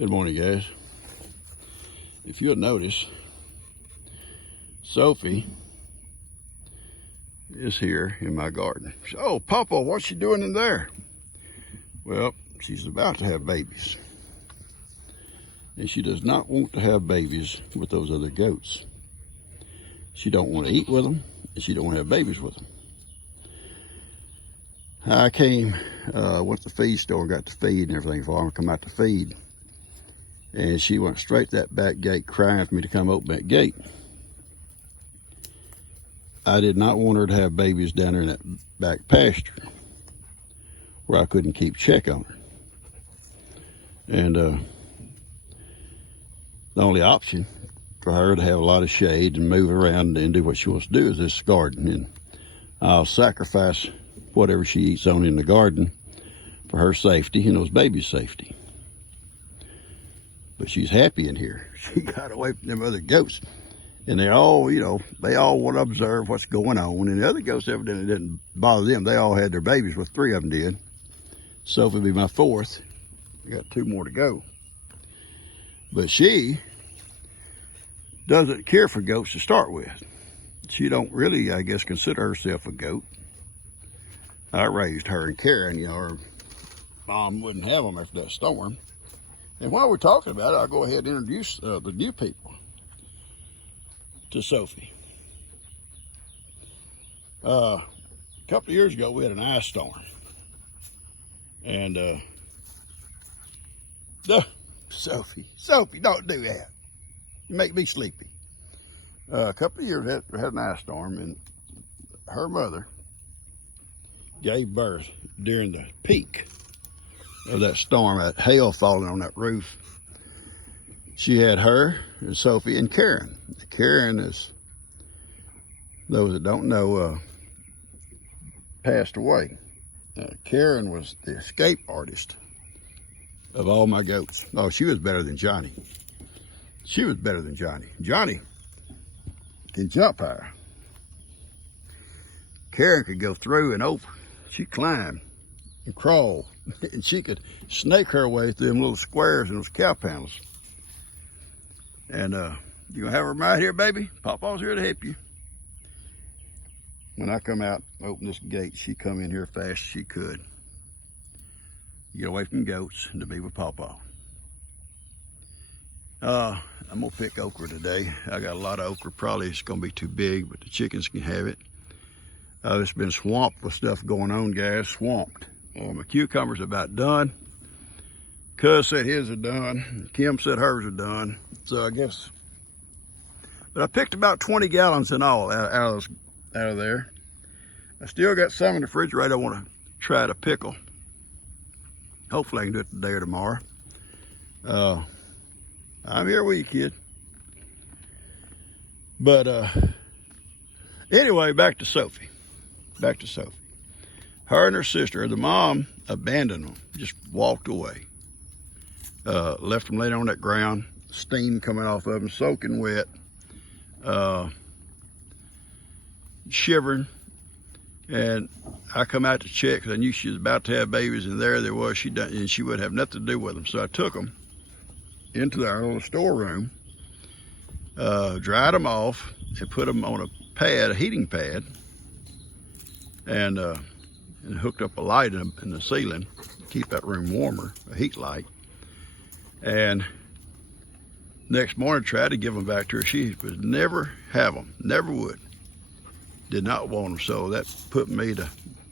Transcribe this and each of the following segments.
Good morning, guys. If you'll notice, Sophie is here in my garden. Oh, Papa, what's she doing in there? Well, she's about to have babies. And she does not want to have babies with those other goats. She don't want to eat with them, and she don't want to have babies with them. I went to the feed store, got the feed and everything for her, come out to feed. And she went straight to that back gate crying for me to come open that gate. I did not want her to have babies down there in that back pasture where I couldn't keep check on her. And the only option for her to have a lot of shade and move around and do what she wants to do is this garden. And I'll sacrifice whatever she eats on in the garden for her safety and those babies' safety. But she's happy in here. She got away from them other goats. And they're all, they all want to observe what's going on. And the other goats evidently didn't bother them. They all had their babies, well, 3 of them did. Sophie will be my 4th. I got 2 more to go. But she doesn't care for goats to start with. She don't really, I guess, consider herself a goat. I raised her and Karen, her mom wouldn't have them after that storm. And while we're talking about it, I'll go ahead and introduce the new people to Sophie. A couple of years ago, we had an ice storm. And, Sophie, don't do that. You make me sleepy. A couple of years, we had an ice storm, and her mother gave birth during the peak of that storm, that hail falling on that roof. She had her and Sophie and Karen. Karen is, those that don't know, passed away. Karen was the escape artist of all my goats. Oh, she was better than Johnny. She was better than Johnny. Johnny can jump higher. Karen could go through and over. She climbed and crawl, and she could snake her way through them little squares and those cow panels. And you gonna have her right here, baby? Papa's here to help you. When I come out, open this gate, she come in here fast as she could. Get away from goats and to be with Papa. I'm gonna pick okra today. I got a lot of okra. Probably it's gonna be too big, but the chickens can have it. It's been swamped with stuff going on, guys. Swamped. My cucumbers about done. Cuz said his are done. Kim said hers are done. So I guess. But I picked about 20 gallons in all out of there. I still got some in the refrigerator I want to try to pickle. Hopefully I can do it today or tomorrow. I'm here with you, kid. But anyway, back to Sophie. Her and her sister, the mom, abandoned them, just walked away. Left them laying on that ground, steam coming off of them, soaking wet, shivering. And I come out to check because I knew she was about to have babies, and there they was. And she would have nothing to do with them. So I took them into our little storeroom, dried them off, and put them on a heating pad, and hooked up a light in the ceiling to keep that room warmer, a heat light. And next morning, tried to give them back to her. She would never have them, never would. Did not want them, so that put me to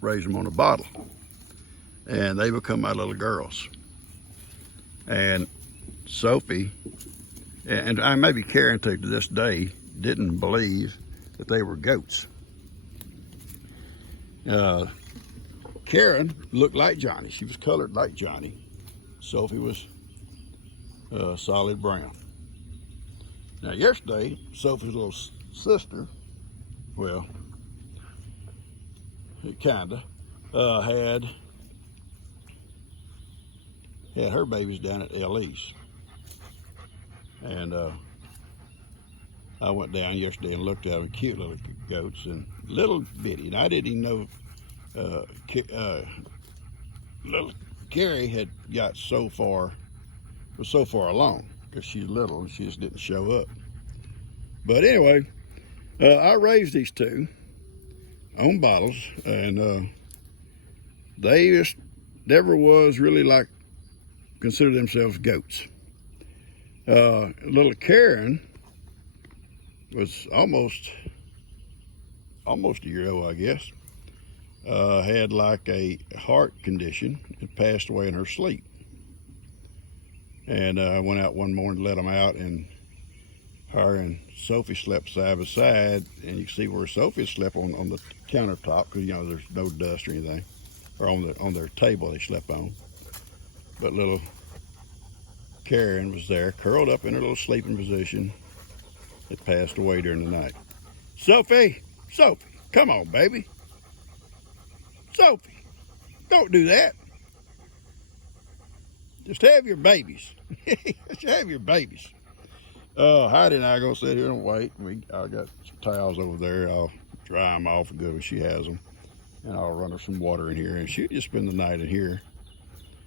raise them on a bottle. And they become my little girls. And Sophie, and I maybe Karen to this day, didn't believe that they were goats. Karen looked like Johnny. She was colored like Johnny. Sophie was solid brown. Now yesterday, Sophie's little sister, well, it kinda, had her babies down at Ellie's. And I went down yesterday and looked at them, cute little goats, and little bitty. And I didn't even know little Carrie had got so far was so far along because she's little and she just didn't show up. But anyway, I raised these two on bottles, and they just never was really like consider themselves goats. Little Karen was almost a year old, I guess. Had like a heart condition and passed away in her sleep. And I went out one morning to let them out, and her and Sophie slept side by side, and you can see where Sophie slept on the countertop, because you know there's no dust or anything, or on their table they slept on. But little Karen was there, curled up in her little sleeping position. It passed away during the night. Sophie, come on, baby. Sophie, don't do that. Just have your babies. Just have your babies. Heidi and I are going to sit here and wait. I got some towels over there. I'll dry them off good if she has them. And I'll run her some water in here. And she'll just spend the night in here.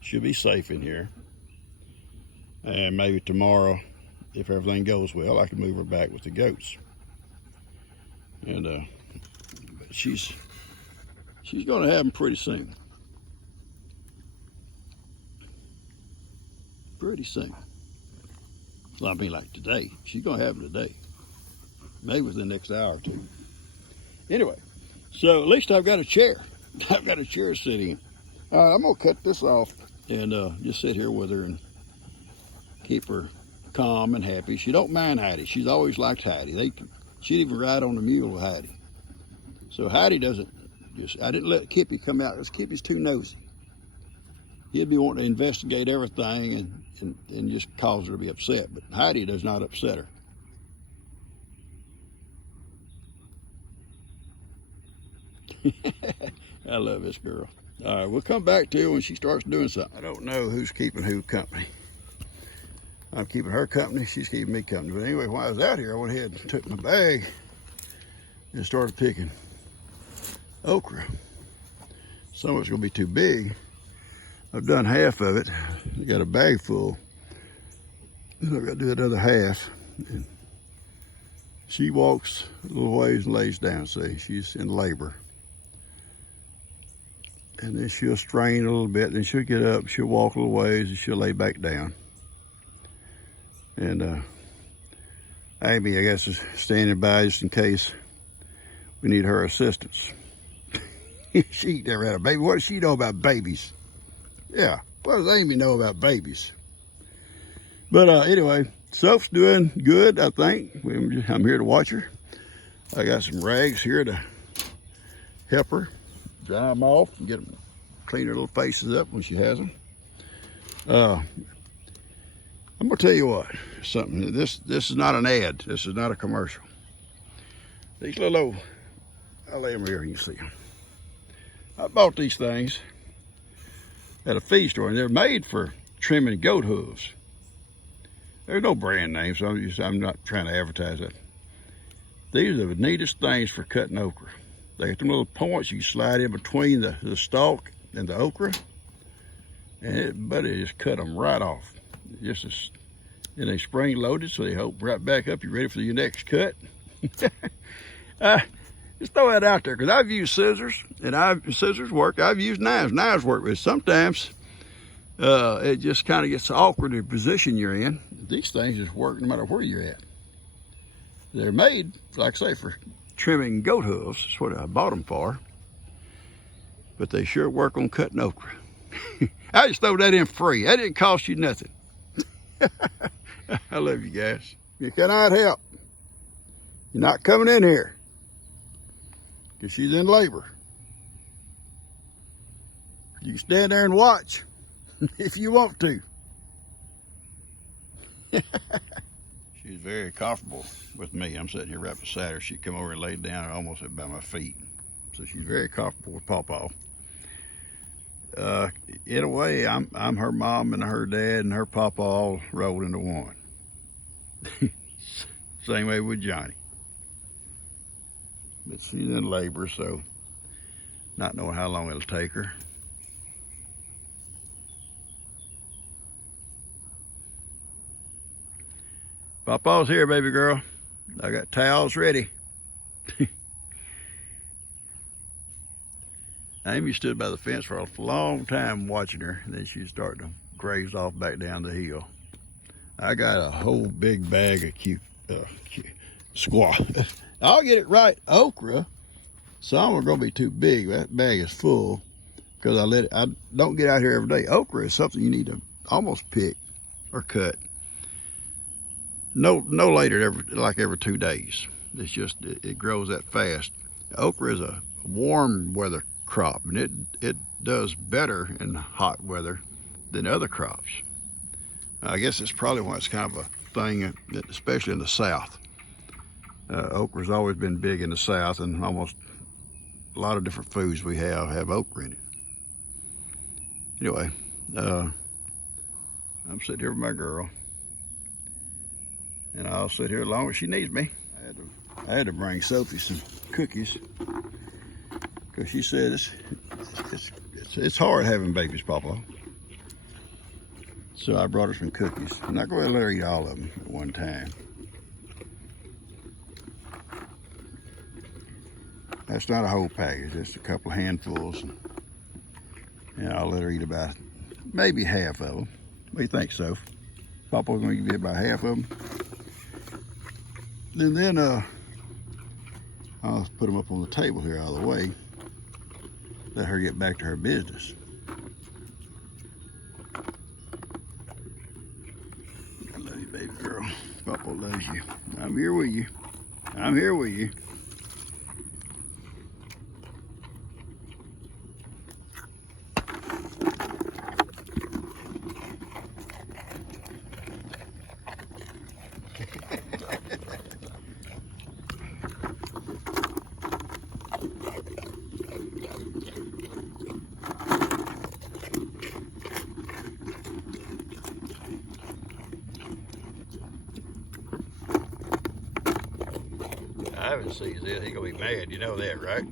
She'll be safe in here. And maybe tomorrow, if everything goes well, I can move her back with the goats. And but she's going to have them pretty soon. Pretty soon. Well, I mean, like today. She's going to have them today. Maybe within the next hour or two. Anyway, so at least I've got a chair. I've got a chair to sit in. I'm going to cut this off and just sit here with her and keep her calm and happy. She don't mind Heidi. She's always liked Heidi. She'd even ride on the mule with Heidi. So Heidi doesn't I didn't let Kippy come out because Kippy's too nosy. He'd be wanting to investigate everything and just cause her to be upset. But Heidi does not upset her. I love this girl. All right, we'll come back to her when she starts doing something. I don't know who's keeping who company. I'm keeping her company, she's keeping me company. But anyway, while I was out here, I went ahead and took my bag and started picking okra. Some of it's gonna be too big. I've done half of it. I got a bag full. I've got to do another half. And she walks a little ways and lays down, see, she's in labor. And then she'll strain a little bit, then she'll get up, she'll walk a little ways, and she'll lay back down. And Amy, I guess, is standing by just in case we need her assistance. She never had a baby. What does she know about babies? Yeah, what does Amy know about babies? But anyway, Soph's doing good, I think. I'm here to watch her. I got some rags here to help her dry them off and get them, clean her little faces up when she has them. I'm gonna tell you what, something. This is not an ad. This is not a commercial. These little old, I'll lay them here, you can see them. I bought these things at a feed store, and they're made for trimming goat hooves. There's no brand name, so I'm not trying to advertise that. These are the neatest things for cutting okra. They got them little points you slide in between the stalk and the okra, and it just cut them right off. And they spring loaded, so they hold right back up. You're ready for your next cut. Just throw that out there, because I've used scissors, and scissors work. I've used knives. Knives work, but sometimes it just kind of gets awkward the position you're in. These things just work no matter where you're at. They're made, like I say, for trimming goat hooves. That's what I bought them for. But they sure work on cutting okra. I just throw that in free. That didn't cost you nothing. I love you guys. You cannot help. You're not coming in here because she's in labor. You can stand there and watch if you want to. She's very comfortable with me. I'm sitting here right beside her. She come over and laid down almost by my feet. So she's very comfortable with Pawpaw. In a way, I'm her mom and her dad and her Pawpaw all rolled into one. Same way with Johnny. But she's in labor, so not knowing how long it'll take her. Papa's here, baby girl. I got towels ready. Amy stood by the fence for a long time watching her, and then she started to graze off back down the hill. I got a whole big bag of cute squash. I'll get it right. Okra. Some are going to be too big. That bag is full because I don't get out here every day. Okra is something you need to almost pick or cut. No later like every 2 days. It's just it grows that fast. Okra is a warm weather crop, and it does better in hot weather than other crops. I guess it's probably why it's kind of a thing, especially in the South. Okra's always been big in the South, and almost a lot of different foods we have okra in it. Anyway, I'm sitting here with my girl, and I'll sit here as long as she needs me. I had to bring Sophie some cookies because she said it's hard having babies, Papa. So I brought her some cookies. I'm not going to let her eat all of them at one time. That's not a whole package, just a couple of handfuls. And I'll let her eat about maybe half of them. What do you think, Soph? Papa's going to give you about half of them. And then I'll put them up on the table here out of the way. Let her get back to her business. I love you, baby girl. Papa loves you. I'm here with you. I'm here with you. Ivan sees this, he's gonna be mad. You know that, right?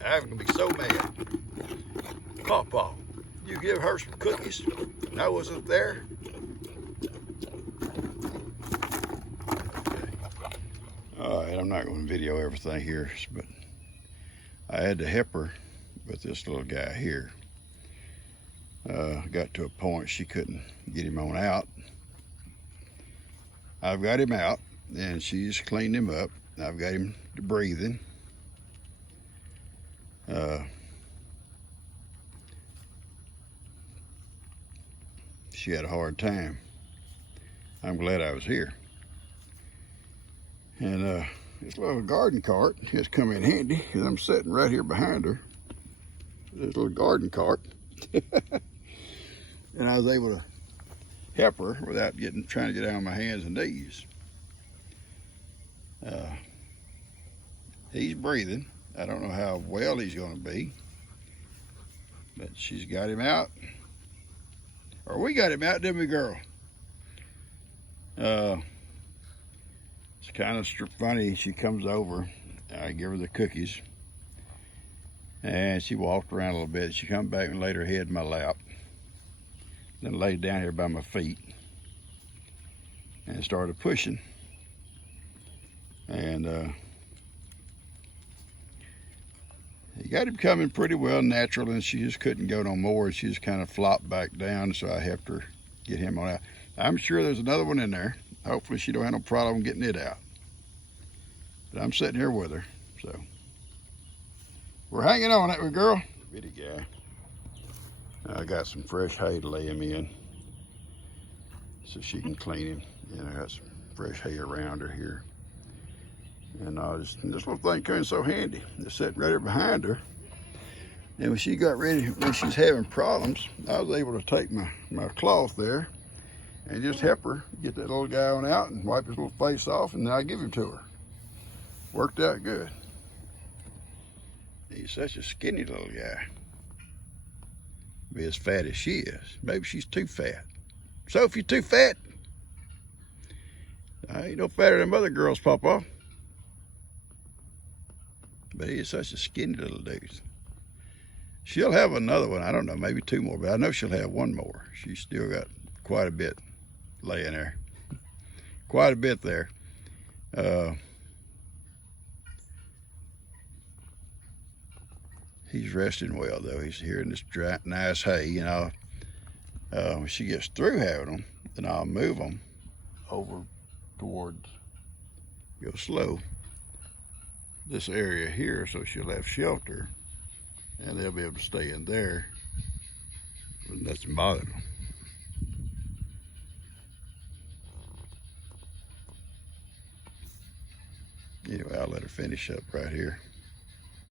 Ivan's gonna be so mad. Papa, you give her some cookies and I wasn't there? Okay. All right, I'm not gonna video everything here, but I had to help her with this little guy here. Got to a point she couldn't get him on out. I've got him out, and she's cleaned him up. I've got him to breathing. She had a hard time. I'm glad I was here. And this little garden cart has come in handy because I'm sitting right here behind her. This little garden cart. And I was able to help her without trying to get out on my hands and knees. He's breathing. I don't know how well he's going to be, but she's got him out. Or we got him out, didn't we, girl? It's kind of funny. She comes over. I give her the cookies, and she walked around a little bit. She come back and laid her head in my lap, then laid down here by my feet, and started pushing. And he got him coming pretty well natural, and she just couldn't go no more. She just kind of flopped back down, so I helped her get him on out. I'm sure there's another one in there. Hopefully she don't have no problem getting it out. But I'm sitting here with her, so. We're hanging on, ain't we, girl? Bitty guy. I got some fresh hay to lay him in so she can clean him. And I got some fresh hay around her here. And this little thing came so handy. Just sitting right there behind her. And when she got ready, when she's having problems, I was able to take my cloth there and just help her get that little guy on out and wipe his little face off, and then I give him to her. Worked out good. He's such a skinny little guy. Be as fat as she is. Maybe she's too fat. Sophie, too fat? I ain't no fatter than other girls, Papa. But he is such a skinny little dude. She'll have another one. I don't know, maybe 2 more, but I know she'll have 1 more. She's still got quite a bit laying there. Of quite a bit there. He's resting well though. He's here in this dry, nice hay, you know. When she gets through having them, then I'll move them over towards, go slow, this area here, so she'll have shelter and they'll be able to stay in there and nothing bother them. Anyway, I'll let her finish up right here.